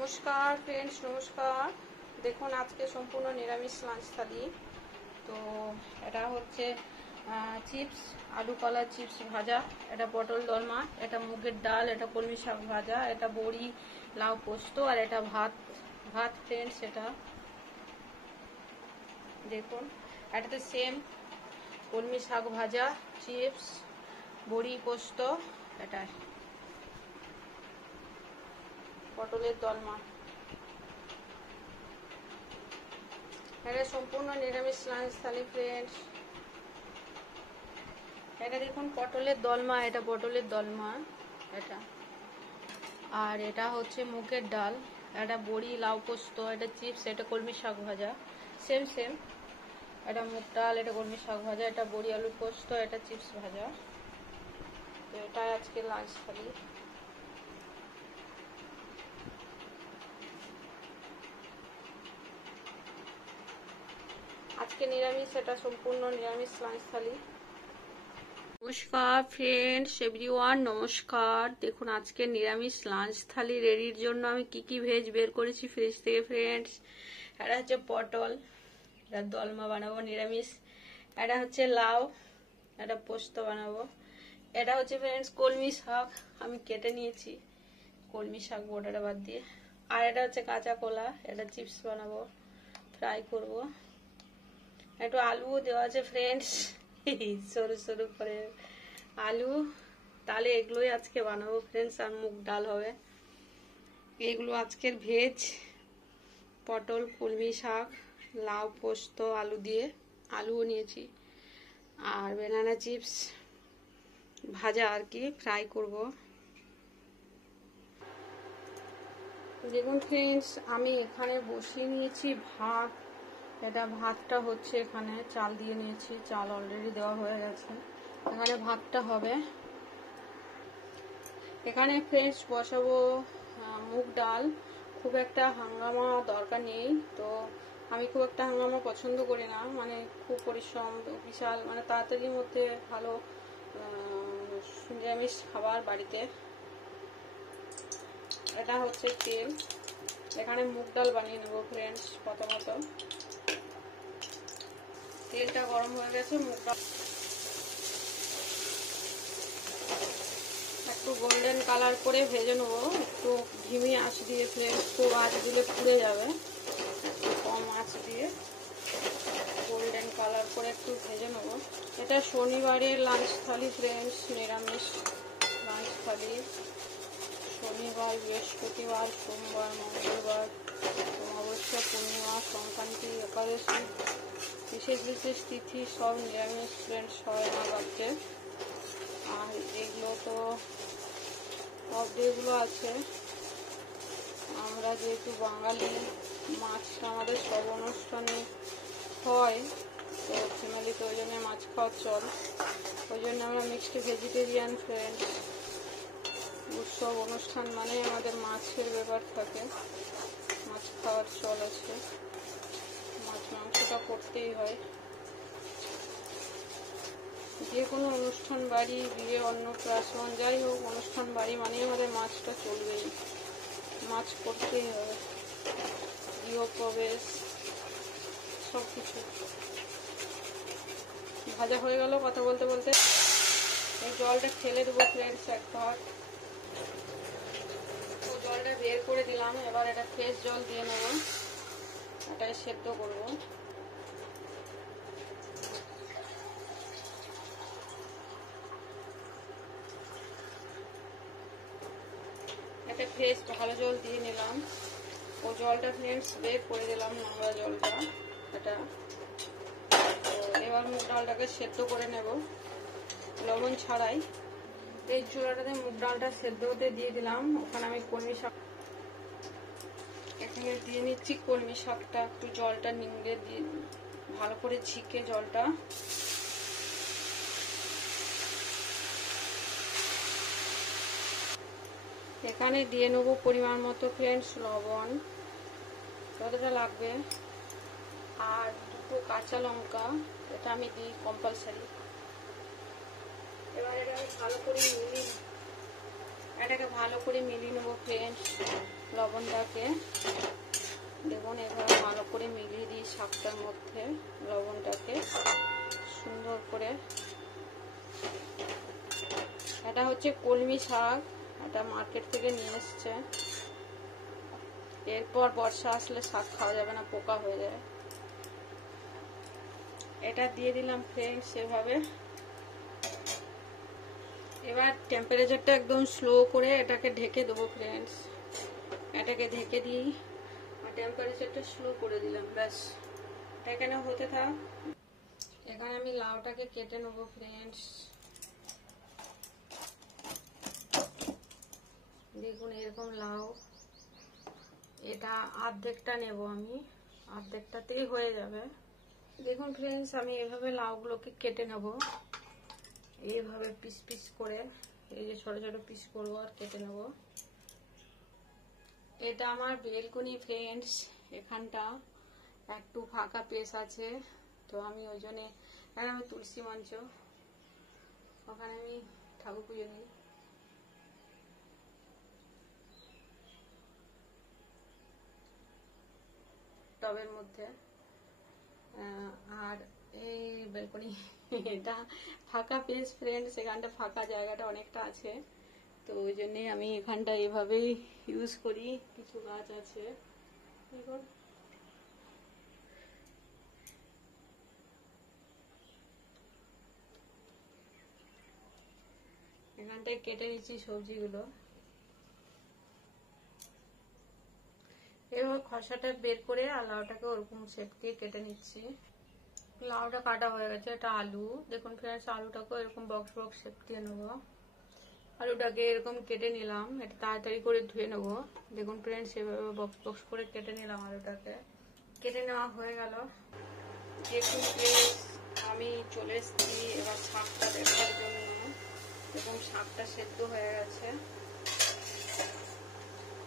নমস্কার ফ্রেন্ডস, নমস্কার। দেখুন আজকে সম্পূর্ণ নিরামিষ লাঞ্চ থালি। তো এটা হচ্ছে চিপস, আলু কলা চিপস ভাজা, এটা পটল দলমা, এটা মুগের ডাল, এটা কলমি শাক ভাজা, এটা বড়ি লাউ পোস্ত, আর এটা ভাত ফ্রেন্ডস। এটা দেখুন, এটাতে সেম কলমি শাক ভাজা, চিপস, বড়ি পোস্ত, এটা পটলের দলমা। এটা সম্পূর্ণ নিরামিষ লাঞ্চ থালি ফ্রেন্ডস। এটা দেখুন পটলের দলমা, এটা পটলের দলমা এটা। আর এটা হচ্ছে মুগের ডাল, এটা বড়ি লাউ পোস্ত, এটা চিপস, এটা কলমি শাক ভাজা, সেম সেম। এটা মুগ ডাল, এটা কলমি শাক ভাজা, এটা বড়ি আলু পোস্ত, এটা চিপস ভাজা। তো এটাই আজকে লাঞ্চ থালি। আজকে নিরামিষ, এটা সম্পূর্ণ নিরামিষ লাঞ্চ থালি। নমস্কার ফ্রেন্ডস, এভরিওয়ান নমস্কার। দেখুন আজকে নিরামিষ লাঞ্চ থালি রেডির জন্য আমি কি কি ভেজ বের করেছি ফ্রিজ থেকে ফ্রেন্ডস। এটা হচ্ছে পটল, এটা দলমা বানাবো নিরামিষ। এটা হচ্ছে লাউ, এটা পোস্ত বানাবো। এটা হচ্ছে ফ্রেন্ডস কলমি শাক, আমি কেটে নিয়েছি কলমি শাক বোটাটা বাদ দিয়ে। আর এটা হচ্ছে কাঁচা কলা, এটা চিপস বানাবো, ফ্রাই করব। একটু আলুও দেওয়া আছে ফ্রেন্ডস, সরু সরু করে আলু। তাহলে এগুলোই আজকে বানাবো ফ্রেন্ডস। আর মুগ ডাল হবে। এগুলো আজকের ভেজ। পটল, কলমি শাক, লাউ পোস্ত আলু দিয়ে, আলুও নিয়েছি। আর বেনানা চিপস ভাজা আর কি, ফ্রাই করব। দেখুন ফ্রেন্ডস, আমি এখানে বসিয়ে নিয়েছি ভাত। এটা ভাতটা হচ্ছে, এখানে চাল দিয়ে নিয়েছি, চাল অলরেডি দেওয়া হয়ে গেছে। এখানে ভাতটা হবে। এখানে ফ্রেন্ডস বসাবো মুগ ডাল। খুব একটা হাঙ্গামা দরকার নেই, তো আমি খুব একটা হাঙ্গামা পছন্দ করি না, মানে খুব পরিশ্রম বিশাল, মানে তাড়াতাড়ির মধ্যে ভালো নিরামিষ খাবার বাড়িতে। এটা হচ্ছে তেল, এখানে মুগ ডাল বানিয়ে নেব ফ্রেন্ডস। প্রথমত তেলটা গরম হয়ে গেছে, মুগ ডাল একটু গোল্ডেন কালার করে ভেজে নেবো, একটু ধিমি আঁচ দিয়ে ফ্রেন্ডস। খুব আঁচ দিলে পুড়ে যাবে, একটু কম আঁচ দিয়ে গোল্ডেন কালার করে একটু ভেজে নেবো। এটা শনিবারের লাঞ্চ থালি ফ্রেন্ডস, নিরামিষ লাঞ্চ থালি। শনিবার, বৃহস্পতিবার, সোমবার, মঙ্গলবার, অমাবস্যা, পূর্ণিমা, সংক্রান্তি, একাদশী, বিশেষ বিশেষ তিথি সব নিরামিষ ফ্রেন্ডস হয় আমার বাড়িতে। আর এগুলো তো সব ডেগুলো আছে। আমরা যেহেতু বাঙালি, মাছটা আমাদের সব অনুষ্ঠানে হয়, তো ফ্যামিলিতে ওই জন্য মাছ খাওয়ার চল। ওই জন্য আমরা মিক্সড ভেজিটেরিয়ান ফ্রেন্ডস। উৎসব অনুষ্ঠান মানে আমাদের মাছের ব্যাপার থাকে, মাছ খাওয়ার চল আছে, মাছ মাংসটা করতেই হয়। যে কোনো অনুষ্ঠান বাড়ি, বিয়ে, অন্নপ্রাশন, যাই হোক অনুষ্ঠান বাড়ি মানেই আমাদের মাছটা চলবেই, মাছ করতেই হবে। গৃহপ্রবেশ সব কিছু। ভাজা হয়ে গেল কথা বলতে বলতে। এই জলটা ফেলে দেবো ফ্রেন্ডস এক ভাগ, তো জলটা বের করে দিলাম। এবার এটা ফ্রেশ জল দিয়ে নেব, এটাই সেদ্ধ করবো। এটা ফ্রেশ ভালো জল দিয়ে নিলাম, ও জলটা ফ্রেন্ডস বের করে দিলাম, নোংরা জলটা এটা। তো এবার মুগ ডালটাকে সেদ্ধ করে নেব লবণ ছাড়াই। এই চুলাটাতে মুগ ডালটা সেদ্ধ হতে দিয়ে দিলাম। ওখানে আমি কলমি শাক এখানে দিয়ে নিচ্ছি, কলমি শাকটা একটু জলটা নিংড়ে দিয়ে ভালো করে ঝিকে জলটা। এখানে দিয়ে নেবো পরিমাণ মতো ফ্রেন্ডস লবণ, যতটা লাগবে। আর দুটো কাঁচা লঙ্কা, এটা আমি দিই কম্পালসারি। এবার এটাকে ভালো করে মিলিয়ে নেবো ফ্রেন্ডস। লবণটাকে দেখুন এভাবে ভালো করে মিলিয়ে দিই শাকটার মধ্যে। লবণটাকে সুন্দর করে, এটা হচ্ছে কলমি শাক, এটা মার্কেট থেকে নিয়ে এসছে। এরপর বর্ষা আসলে শাক খাওয়া যাবে না, পোকা হয়ে যায়। এটা দিয়ে দিলাম ফ্রেন্ডস সেভাবে। এবার টেম্পারেচারটা একদম স্লো করে এটাকে ঢেকে দেবো ফ্রেন্ডস। এটাকে ঢেকে দিই আর টেম্পারেচারটা স্লো করে দিলাম, ব্যাস এখানে হতে থাক। এখানে আমি লাউটাকে কেটে নেবো ফ্রেন্ডস। দেখুন এরকম লাউ, এটা অর্ধেকটা নেব আমি, অর্ধেকটাতেই হয়ে যাবে। দেখুন ফ্রেন্ডস আমি এভাবে লাউগুলোকে কেটে নেব, এইভাবে পিস পিস করে, এই যে ছোট ছোট পিস করবো আর কেটে নেব। এটা আমার বেলকনি ফ্রেন্ডস, এখানটা একটু ফাঁকা পেস আছে, তো আমি ওই জন্যে, এখানে আমি তুলসী মঞ্চ, ওখানে আমি ঠাকুর পুজো দিই। টবের মধ্যে, আর এই বেলকনি এটা ফাঁকা পেস ফ্রেন্ডস, এখানটা ফাঁকা জায়গাটা অনেকটা আছে, তো ওই জন্যই আমি এখানটা এভাবেই ইউজ করি। কিছু গাছ আছে দেখুন, এখানটায় কেটে নিচ্ছি সবজিগুলো। এবার খসাটা বের করে আর লাউটাকে ওরকম শেপ দিয়ে কেটে নিচ্ছি। লাউটা কাটা হয়ে গেছে, এটা আলু। দেখুন ফ্রেন্ডস আলুটাকে এরকম বক্স বক্স শেপ দিয়ে নেবো। আলুটাকে এরকম কেটে নিলাম, এটা তাড়াতাড়ি করে ধুয়ে নেবো। দেখুন ফ্রেন্ডস এভাবে বক্স বক্স করে কেটে নিলাম আলুটাকে। কেটে নেওয়া হয়ে গেল। দেখুন ফ্রেন্ডস আমি চলে এসেছি এবার শাকটা দেখার জন্য। দেখুন শাকটা সেদ্ধ হয়ে গেছে।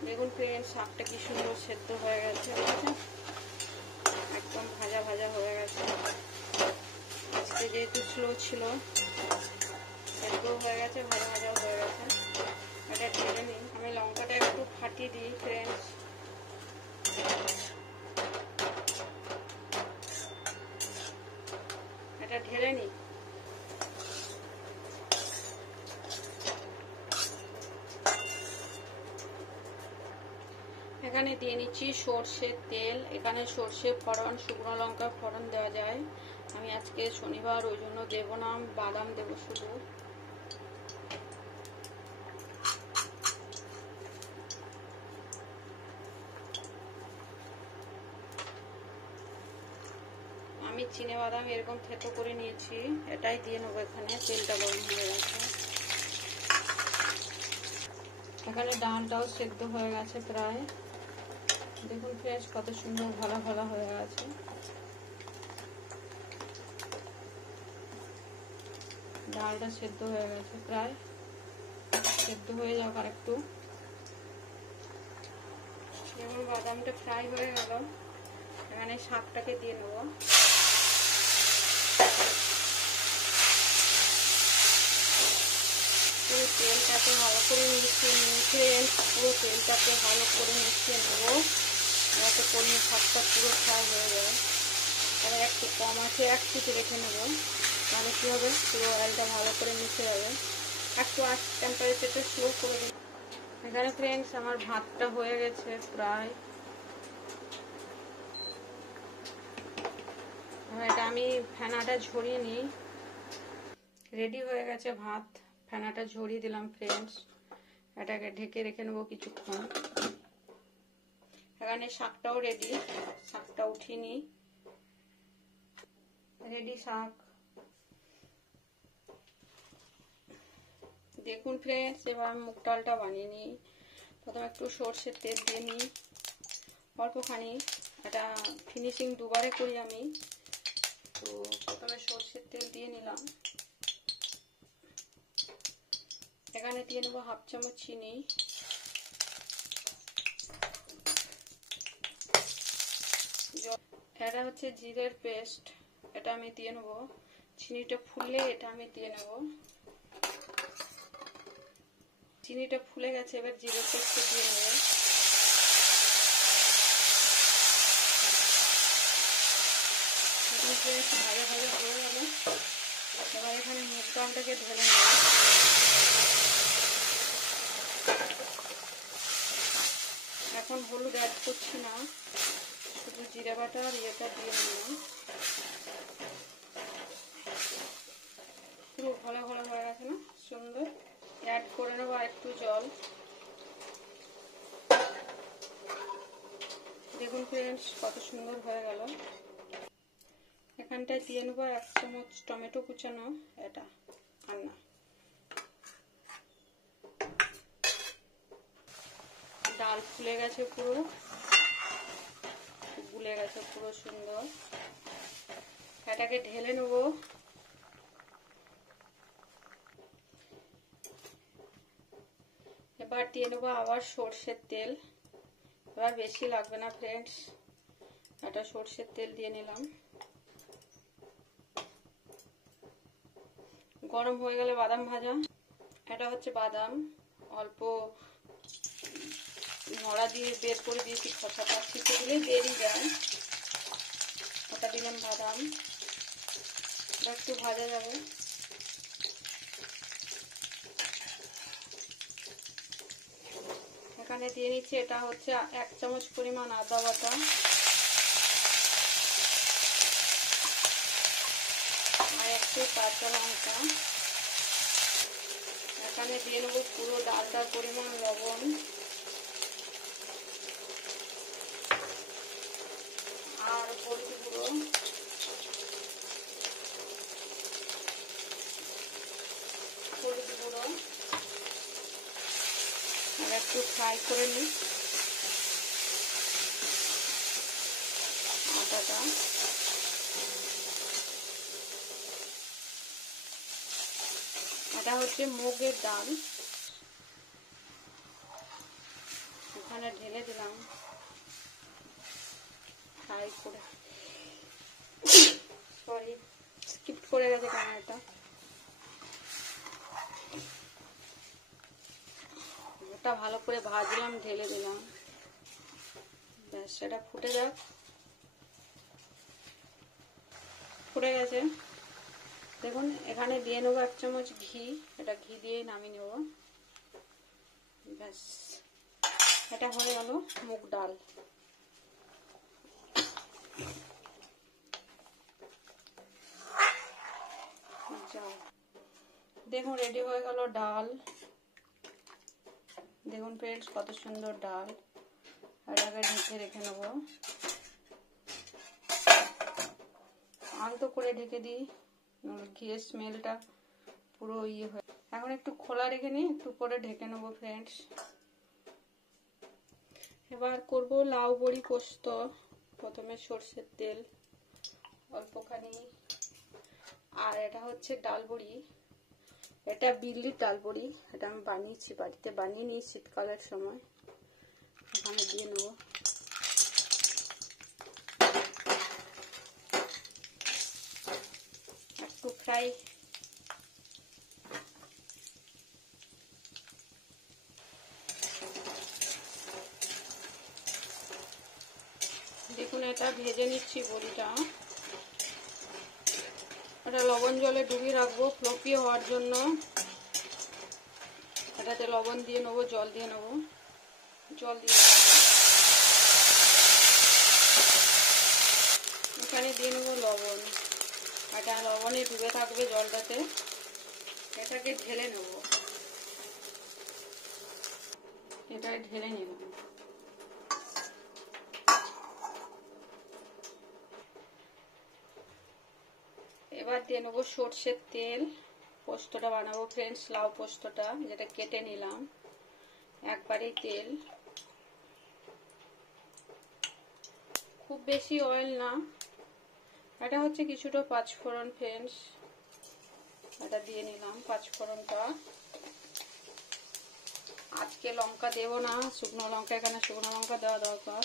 দেখুন ফ্রেন্ডস শাকটা কি সুন্দর সেদ্ধ হয়ে গেছে, একদম ভাজা ভাজা হয়ে গেছে। আজকে যেহেতু স্লো ছিল, সেদ্ধ হয়ে গেছে, ভাজা ভাজা হয়ে গেছে। এটা ঢেলে নিই, আমি লঙ্কাটা একটু ফাটিয়ে দিই ফ্রেন্ডস। এটা ঢেলে নিই। এখানে দিয়ে নিচ্ছি সর্ষের তেল। এখানে সর্ষে ফোড়ন, শুকনো লঙ্কা ফোড়ন দেওয়া যায়। আমি আজকে শনিবার ওই জন্য দেবো না, বাদাম দেবো শুধু। আমি চিনে বাদাম এরকম থেতো করে নিয়েছি, এটাই দিয়ে নেবো এখানে। তেলটা গরম হয়ে গেছে। এখানে ডালটাও সেদ্ধ হয়ে গেছে প্রায়। দেখুন ফ্রেন্ডস কত সুন্দর ভালা ভালা হয়ে গেছে। ডালটা সেদ্ধ হয়ে গেছে প্রায়, সেদ্ধ হয়ে যাক আর একটু। যেমন বাদামটা ফ্রাই হয়ে গেল, এখানে শাকটাকে দিয়ে নেবো। পুরো তেলটাকে ভালো করে মিশিয়ে নিয়ে, পুরো তেলটাকে ভালো করে মিশিয়ে নেবো, যাতে কলমি শাকটা পুরো ফ্রাই হয়ে যায়। আর একটু কম আছে, একটু রেখে নেবো, মানে কি হবে পুরো অয়েলটা ভালো করে মিশে যাবে। একটু টেম্পারেচারটা স্লো করে দিই। এখানে ফ্রেন্ডস আমার ভাতটা হয়ে গেছে প্রায়। এটা আমি ফেনাটা ঝরিয়ে নিই। রেডি হয়ে গেছে ভাত, ফেনাটা ঝরিয়ে দিলাম ফ্রেন্ডস। এটাকে ঢেকে রেখে নেবো কিছুক্ষণ। এখানে শাকটাও রেডি, শাকটা উঠিয়ে নিই। রেডি শাক। দেখুন ফ্রেন্ডস এবার আমি মুগ ডালটা বানিয়ে নিই। প্রথমে একটু সর্ষের তেল দিয়ে নিই অল্পখানি, এটা ফিনিশিং দুবারে করি আমি। তো প্রথমে সর্ষের তেল দিয়ে নিলাম, এখানে দিয়ে নেবো হাফ চামচ চিনি, এটা হচ্ছে জিরের পেস্ট, এটা আমি দিয়ে নেবো। চিনিটা ফুললে এটা আমি দিয়ে নেব। চিনিটা ফুলে গেছে, এবার জিরের পেস্ট দিয়ে নেব। বেশ ভাজা ভাজা হয়ে গেল। এবার এখানে মুগ ডালটাকে ঢেলে নেব। এখন হলুদ অ্যাড করছি না, শুধু জিরে বাটা আর ইয়েটা দিয়ে নিলাম। পুরো ঘন ঘন হয়ে গেছে না, সুন্দর। অ্যাড করে নেবো একটু জল। দেখুন ফ্রেন্ডস কত সুন্দর হয়ে গেল। এখানটায় দিয়ে নেবো 1 চামচ টমেটো কুচানো, এটা আর না। ডাল ফুলে গেছে, পুরো গুলে গেছে, পুরো সুন্দর। এটাকে ঢেলে নেবো। এবার দিয়ে নেবো আবার সর্ষের তেল। এবার বেশি লাগবে না ফ্রেন্ডস, এটা সর্ষের তেল দিয়ে নিলাম। গরম হয়ে গেলে বাদাম ভাজা, এটা হচ্ছে বাদাম, অল্প নড়া দিয়ে বের করে দিয়েছি, খোসাটা ছিটে দিলেই বেরিয়ে যায়, ওটা দিলাম বাদাম। এটা একটু ভাজা যাবে। এখানে দিয়ে নিচ্ছি, এটা হচ্ছে 1 চামচ পরিমাণ আদা বাটা, আর একটু কাঁচা লঙ্কা। এখানে দিয়ে নেবো পুরো ডালটার পরিমাণ লবণ, আর হলুদ গুঁড়ো, আর একটু ফ্রাই করে নিই আটাটা। এটা হচ্ছে মুগের ডাল, এখানে ঢেলে দিলাম ফ্রাই করে। সরি, স্কিপ করে গেছে ক্যামেরাটা। ওটা ভালো করে ভাজলাম, ঢেলে দিলাম। ব্যাস, সেটা ফুটে যাক। ফুটে গেছে, দেখুন। এখানে দিয়ে নেবো 1 চামচ ঘি, এটা ঘি দিয়ে নামিয়ে নেব। ব্যাস, এটা হয়ে গেল মুগ ডাল। দেখুন রেডি হয়ে গেল ডাল। দেখুন ফ্রেন্ডস কত সুন্দর ডাল। এটাকে ঢেকে রেখে নেব, আলতো করে ঢেকে দিই, ঘিয়ের স্মেলটা পুরো ইয়ে হয়ে। এখন একটু খোলা রেখে নিই, একটু পরে ঢেকে নেবো ফ্রেন্ডস। এবার করব লাউ বড়ি পোস্ত। প্রথমে সরষের তেল অল্পখানি, আর এটা হচ্ছে ডাল বড়ি, এটা বিউলির ডাল বড়ি। এটা আমি বানিয়েছি, বাড়িতে বানিয়ে নিই শীতকালের সময়। এখানে দিয়ে নেব। একটু ফ্রাই। দেখুন এটা ভেজে নিচ্ছি বড়িটা। এটা লবণ জলে ডুবিয়ে রাখবো ফ্লপি হওয়ার জন্য। এটাতে লবণ দিয়ে নেবো, জল দিয়ে নেবো, জল দিয়ে এখানে দিয়ে নেবো লবণ। এটা লবণে ডুবে থাকবে জলটাতে। এটাকে ঢেলে নেব, এটা ঢেলে নেব। এবার দিয়ে নেবো সর্ষের তেল। পোস্তটা বানাবো ফ্রেন্ডস, লাউ পোস্তটা, যেটা কেটে নিলাম একবারেই তেল, খুব বেশি অয়েল না। এটা হচ্ছে কিছুটা 5 ফোড়ন ফ্রেন্ডস, এটা দিয়ে নিলাম 5 ফোড়নটা। আজকে লঙ্কা দেবো না, শুকনো লঙ্কা, এখানে শুকনো লঙ্কা দেওয়া দরকার।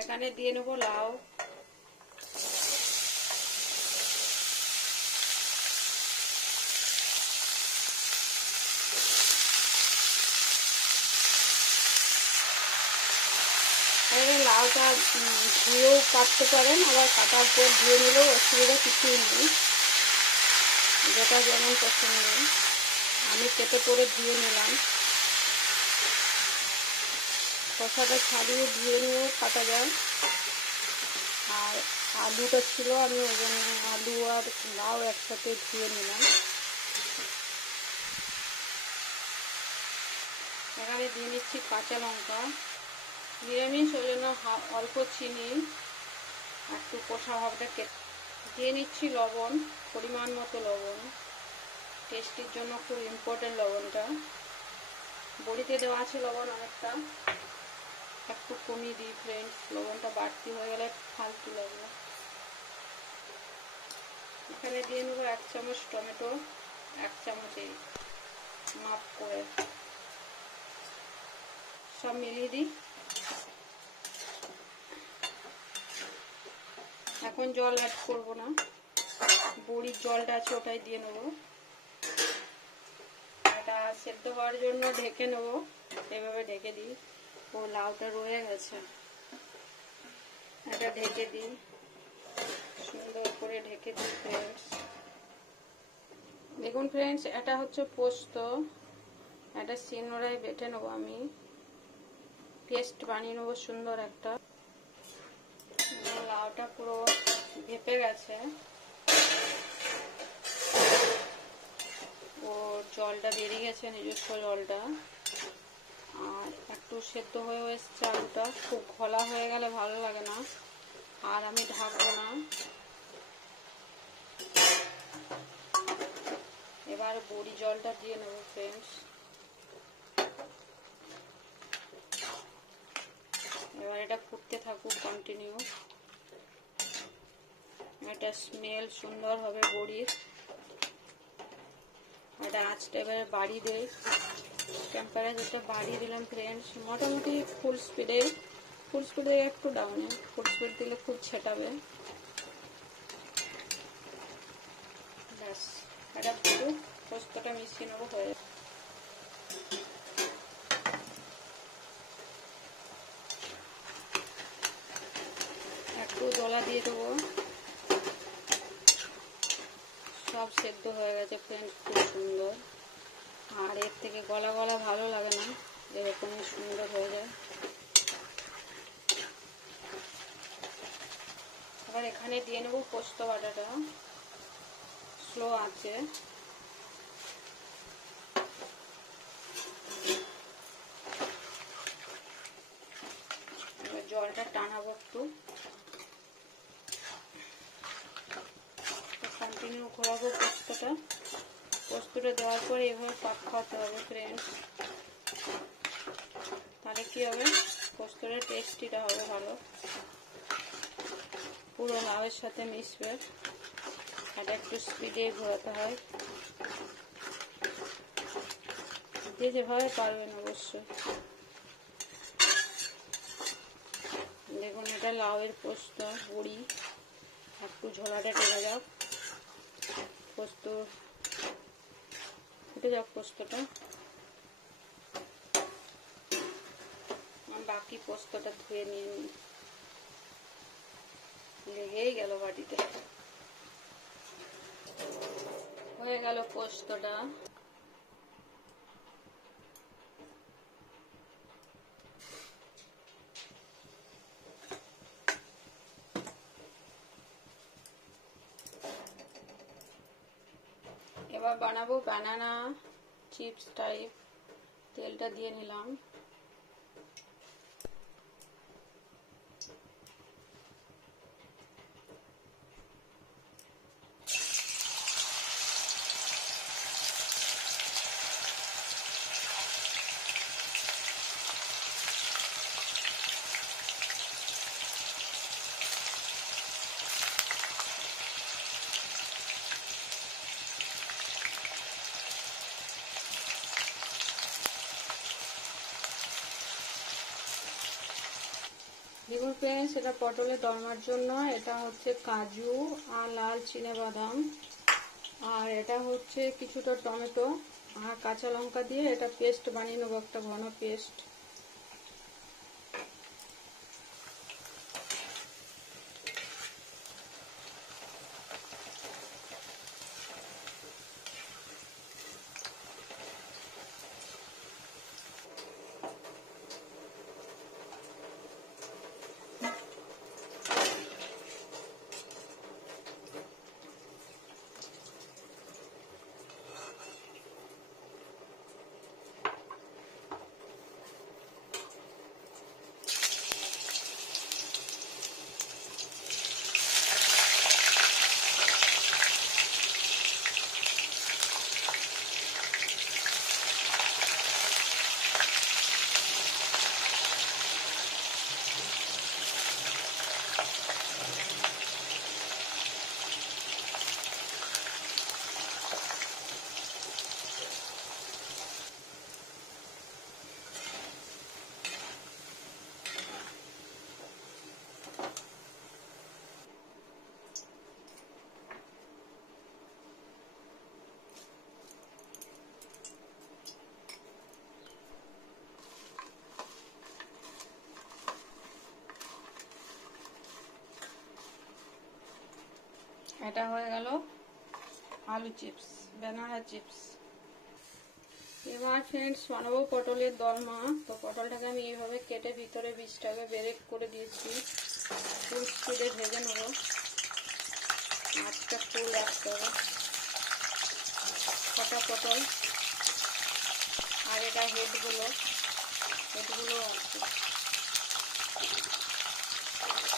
এখানে দিয়ে নেবো লাউ, লাউটা ধুয়েও কাটতে পারেন, আবার কাটার পর ধুয়ে নিলেও অসুবিধা কিছুই নেই, যেটা যেমন পছন্দ। আমি কেটে করে ধুয়ে নিলাম। খোসাটা ছাড়িয়ে ধুয়ে নিয়েও কাটা যায়। আর আলুটা ছিল, আমি ওই জন্য আলু আর লাউ একসাথে ধুয়ে নিলাম। এখানে দিয়ে নিচ্ছি কাঁচা লঙ্কা, নিরামিষ ওই জন্য অল্প চিনি, একটু কষা ভাবটা কেটে দিয়ে নিচ্ছি লবণ, পরিমাণ মতো লবণ, টেস্টির জন্য খুব ইম্পর্টেন্ট লবণটা। বড়িতে দেওয়া আছে লবণ অনেকটা, একটু কমিয়ে দিই ফ্রেন্ডস, লবণটা বাড়তি হয়ে গেলে ফালতু লাগবে। এখানে দিয়ে নেবো 1 চামচ টমেটো, 1 চামচেই মাপ করে সব মিলিয়ে দিই। এখন জল অ্যাড করবো না, বড়ির জলটা আছে ওটাই দিয়ে নেবো। এটা সেদ্ধ হওয়ার জন্য ঢেকে নেবো, এভাবে ঢেকে দিই। ও লাউটা রয়ে গেছে, এটা ঢেকে দিই, সুন্দর করে ঢেকে দিই ফ্রেন্ডস। দেখুন ফ্রেন্ডস, এটা হচ্ছে পোস্ত, এটা শিলনোড়ায় বেটে নেবো, আমি পেস্ট বানিয়ে নেবো সুন্দর একটা। লাউটা পুরো ভেপে গেছে, ও জলটা বেরিয়ে গেছে, নিজস্ব জলটা, আর একটু সেদ্ধ হয়ে এসছে আলুটা। খুব ঘোলা হয়ে গেলে ভালো লাগে না, আর আমি ঢাকবো না। এবার বড়ি জলটা দিয়ে নেবো ফ্রেন্ডস। এবার এটা ফুটতে থাকুক কন্টিনিউ, এটা স্মেল সুন্দর হবে বড়ির। এটা আঁচটা এবারে বাড়িয়ে দেই, টেম্পারেচারটা বাড়িয়ে দিলাম ফ্রেন্ডস, মোটামুটি ফুল স্পিডে একটু ডাউনে, ফুল স্পিড দিলে খুব ছেটাবে। ব্যাস, এটা ফুটুক, পোস্তটা মিশিয়ে নেবো, হয়ে একটু জলা দিয়ে দেবো। সব সেদ্ধ হয়ে গেছে ফ্রেন্ডস, খুব সুন্দর। আর এর থেকে গলা গলা ভালো লাগে না, এরকমই সুন্দর হয়ে যায়। এবার এখানে দিয়ে নেবো পোস্ত বাটাটা, স্লো আছে। এবার জলটা টানাবো একটু, কন্টিনিউ ঘোরাবো পোস্তটা দেওয়ার পরে এভাবে পাক খাওয়াতে হবে ফ্রেন্ডস। তাহলে কি হবে, পোস্তটা টেস্টিটা হবে ভালো, পুরো লাউয়ের সাথে মিশবে। এটা একটু স্পিডে ঘোরাতে হয়, যে যেভাবে পারবেন অবশ্যই। দেখুন, এটা লাউয়ের পোস্ত বড়ি, একটু ঝোলাটা টেনে যাক, পোস্ত ফুটে যাক পোস্তটা। বাকি পোস্তটা ধুয়ে নিয়ে নিই, লেগেই গেল বাটিতে। হয়ে গেল পোস্তটা। এবার বানাবো বানানা চিপস টাইপ, তেলটা দিয়ে নিলাম। দেখুন ফ্রেন্ডস, এটা পটলের দরমার জন্য, এটা হচ্ছে কাজু আর লাল চিনেবাদাম, আর এটা হচ্ছে কিছুটা টমেটো আর কাঁচা লঙ্কা দিয়ে এটা পেস্ট বানিয়ে নেবো, একটা ঘন পেস্ট। এটা হয়ে গেল আলু চিপস, ব্যানানা চিপস। এবার ফ্রেন্ডস বানাবো পটলের দলমা। তো পটলটাকে আমি এইভাবে কেটে ভিতরে বীজটাকে বেরেক করে দিয়েছি। ফুল স্পিডে ভেজে নেবো, আঁচটা ফুল রাখতে হবে। কটা পটল আর এটা হেডগুলো আছে।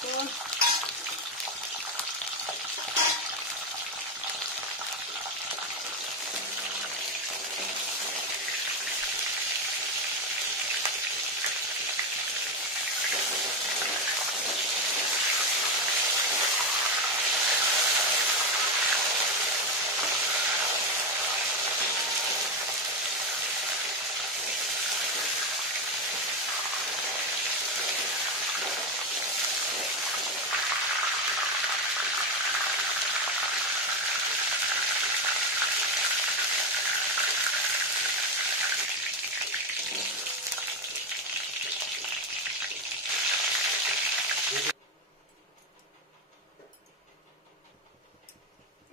তো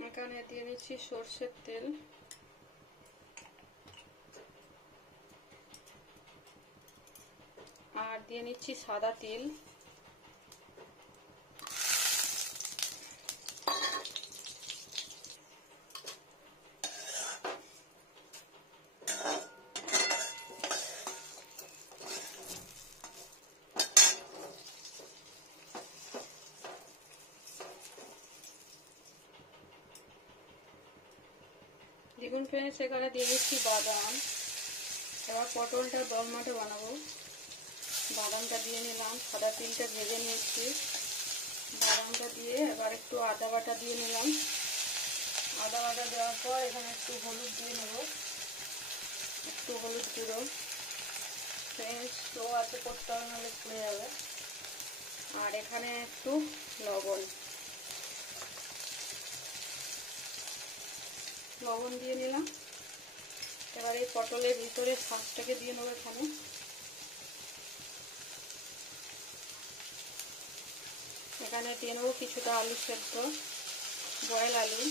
এখানে দিয়ে নিচ্ছি সরষের তেল, আর দিয়ে নিচ্ছি সাদা তেল। দেখুন ফ্রেন্ডস এখানে দিয়ে দিচ্ছি বাদাম। এবার পটলটা দলমাটে বানাবো। বাদামটা দিয়ে নিলাম, সাদা তিলটা ভেজে নিয়েছি। বাদামটা দিয়ে এবার একটু আদা বাটা দিয়ে নিলাম। আদা বাটা দেওয়ার পর এখানে একটু হলুদ দিয়ে নেব, একটু হলুদ গুঁড়ো। ফ্রেন্ডস স্লো আছে করতে হবে, নাহলে পুড়ে যাবে। আর এখানে একটু লবণ দিয়ে নিলাম। এবার এই পটলের ভিতরে শাকটাকে দিয়ে নেবো। এখানে দিয়ে নেবো কিছুটা আলু সেদ্ধ, বয়েল আলু।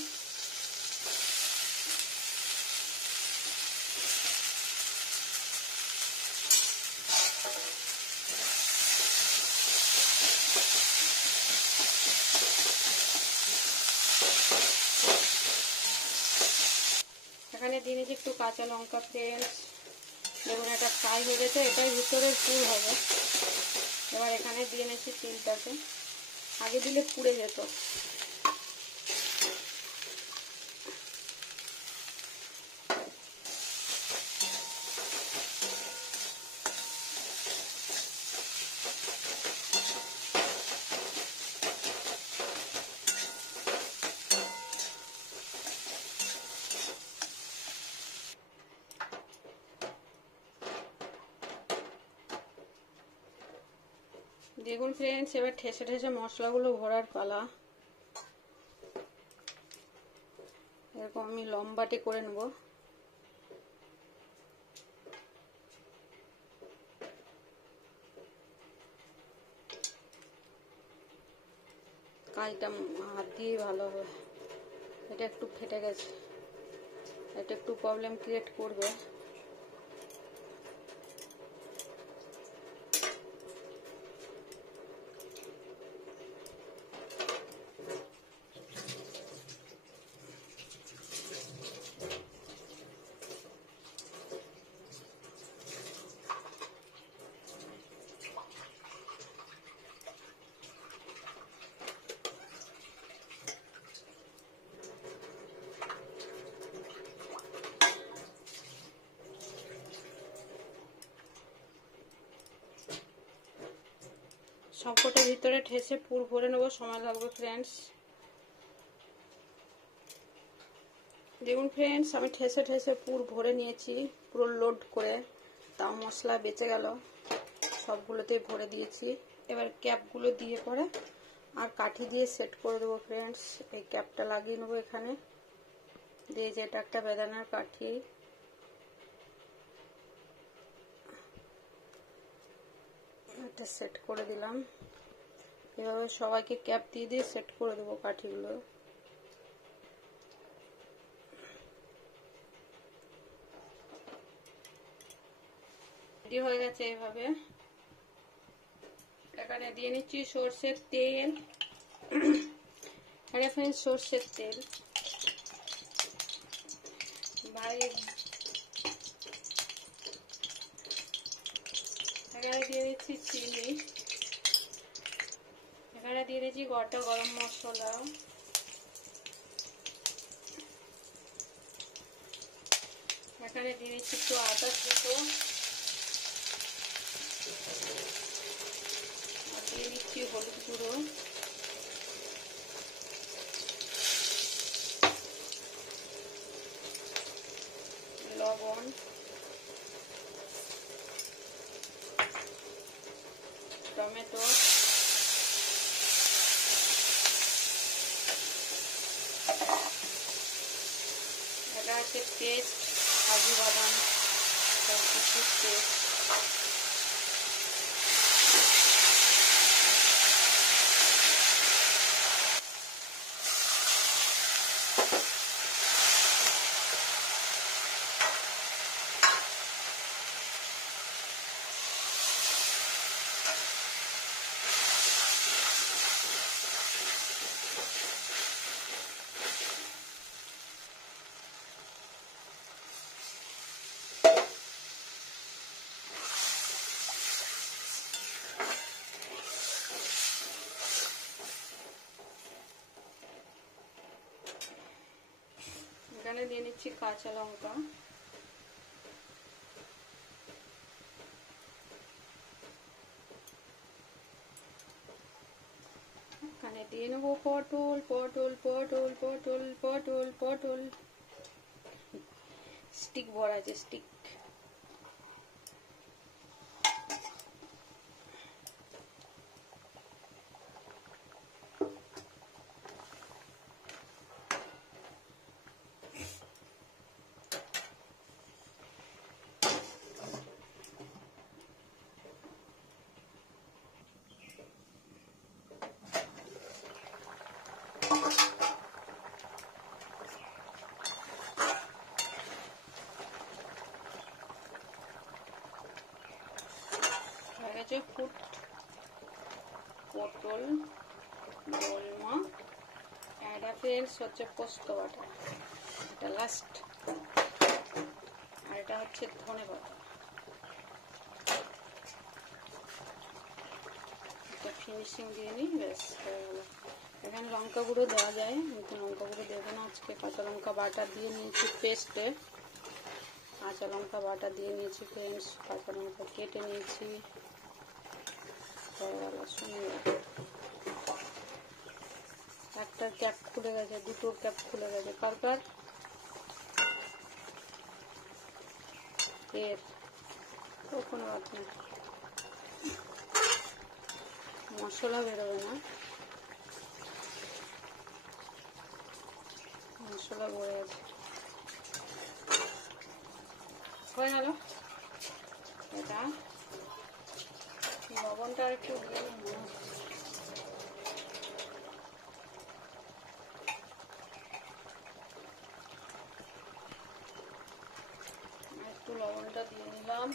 এখানে দিয়ে নিচ্ছি একটু কাঁচা লঙ্কা। ফ্রেন্ডস দেখুন এটা ফ্রাই হয়ে গেছে, এটাই ভিতরের পুর হবে। এবার এখানে দিয়ে নিচ্ছি তিলটাকে, আগে দিলে পুড়ে যেত। দেখুন ফ্রেন্ডস এবার ঠেসে ঠেসে মশলাগুলো ভরার পালা। এরকম আমি লম্বাটে করে নেব। কাজটা হাত দিয়ে ভালো হবে। এটা একটু ফেটে গেছে, এটা একটু প্রবলেম ক্রিয়েট করবে। সবকটার ভিতরে ঠেসে পুর ভরে নেবো, সময় লাগবে ফ্রেন্ডস। দেখুন ফ্রেন্ডস আমি ঠেসে ঠেসে পুর ভরে নিয়েছি, পুরো লোড করে। তাও মশলা বেঁচে গেল, সবগুলোতেই ভরে দিয়েছি। এবার ক্যাপগুলো দিয়ে পরে আর কাঠি দিয়ে সেট করে দেবো ফ্রেন্ডস। এই ক্যাপটা লাগিয়ে নেবো এখানে দিয়ে, যে এটা একটা বেদানার কাঠি। এটা সেট করে দিলাম। এভাবে সবাইকে ক্যাপ দিয়ে দিয়ে সেট করে দেবো কাঠিগুলো। রেডি হয়ে গেছে এইভাবে। এখানে দিয়ে নিচ্ছি সর্ষের তেল। আরে ফ্রেন্ডস, সর্ষের তেল ভাই। এখানে দিয়ে দিচ্ছি চিনি। এখানে দিয়ে দিচ্ছি গোটা গরম মশলা। এখানে দিয়ে দিচ্ছি একটু আদা কুচো, আর দিয়ে দিচ্ছি হলুদ গুঁড়ো, লবণ, টমেটো, এটা হচ্ছে পেস্ট, কাজু বাদাম সব কিছু পেস্ট। এখানে দিয়ে নিচ্ছি কাঁচা লঙ্কা। এখানে দিয়ে নেবো পটল পটল পটল পটল পটল পটল, স্টিক বড় আছে স্টিক। ফুট পটল দোলমা, এটা ফ্রেন্ডস হচ্ছে পোস্ত বাটা, এটা লাস্ট, আর এটা হচ্ছে ধনে পাতা। এটা ফিনিশিং দিয়ে নিই, ব্যাস হয়ে গেল। এখানে লঙ্কা গুঁড়ো দেওয়া যায়, কিন্তু লঙ্কা গুঁড়ো দেবো না আজকে। কাঁচা লঙ্কা বাটা দিয়ে নিয়েছি পেস্টে, কাঁচা লঙ্কা বাটা দিয়ে নিয়েছি ফ্রেন্ডস, কাঁচা লঙ্কা কেটে নিয়েছি। একটা ক্যাপ খুলে গেছে, দুটো ক্যাপ খুলে গেছে, কার কার এর কোনো বাদ নেই। মশলা বেরোবে না, মশলা ভরে গেছে, হয়ে গেল। এটা লবণটা আর একটু দিয়ে একটু লবণটা দিয়ে নিলাম।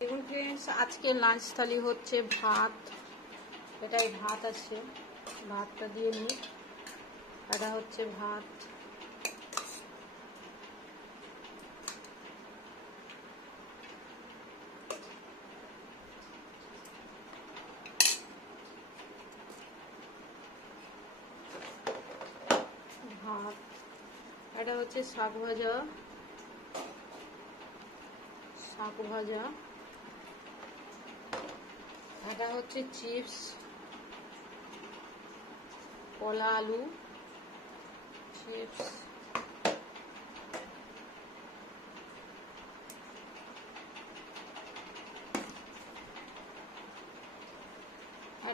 দেখুন ফ্রেন্ডস, আজকে লাঞ্চ থালি হচ্ছে ভাত, এটাই ভাত আছে, ভাতটা দিয়ে নিই। এটা হচ্ছে ভাত, ভাত, এটা হচ্ছে শাক ভাজা, শাক ভাজা, এটা হচ্ছে চিপস, কলা আলু চিপস,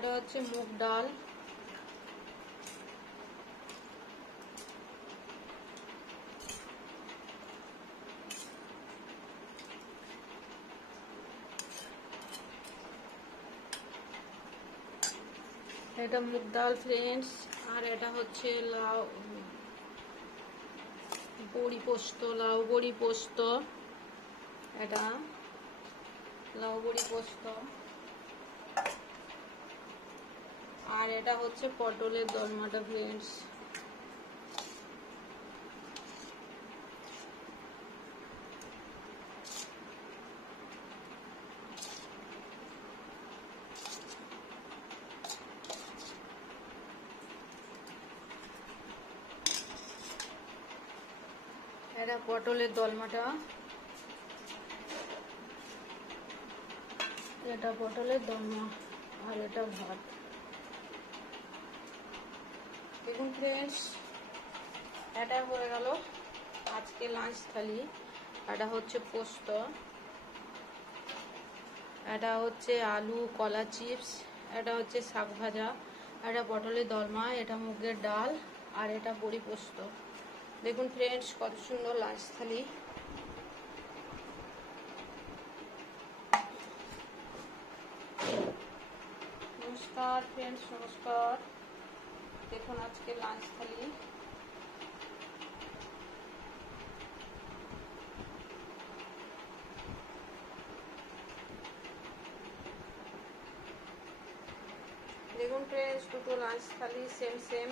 এটা হচ্ছে মুগ ডাল, এটা মুগ ডাল ফ্রেন্ডস। আর এটা হচ্ছে লাউ বড়ি পোস্ত, লাউ বড়ি পোস্ত, এটা লাউ বড়ি পোস্ত। আর এটা হচ্ছে পটলের দরমাটা ফ্রেন্ডস। এটা পটলের দলমাটা, এটা পটলের দলমা, আর এটা ভাত। দেখুন ফ্রেন্ডস, এটা হয়ে গেল আজকে লাঞ্চ থালি। এটা হচ্ছে পোস্ত, এটা হচ্ছে আলু কলা চিপস, এটা হচ্ছে শাক ভাজা, এটা পটলের দলমা, এটা মুগের ডাল, আর এটা বড়ি পোস্ত। দেখুন ফ্রেন্ডস, কত সুন্দর লাঞ্চ থালি। নমস্কার ফ্রেন্ডস, নমস্কার। দেখুন আজকে লাঞ্চ থালি। দেখুন ফ্রেন্ডস, দুটো লাঞ্চ থালি সেম সেম।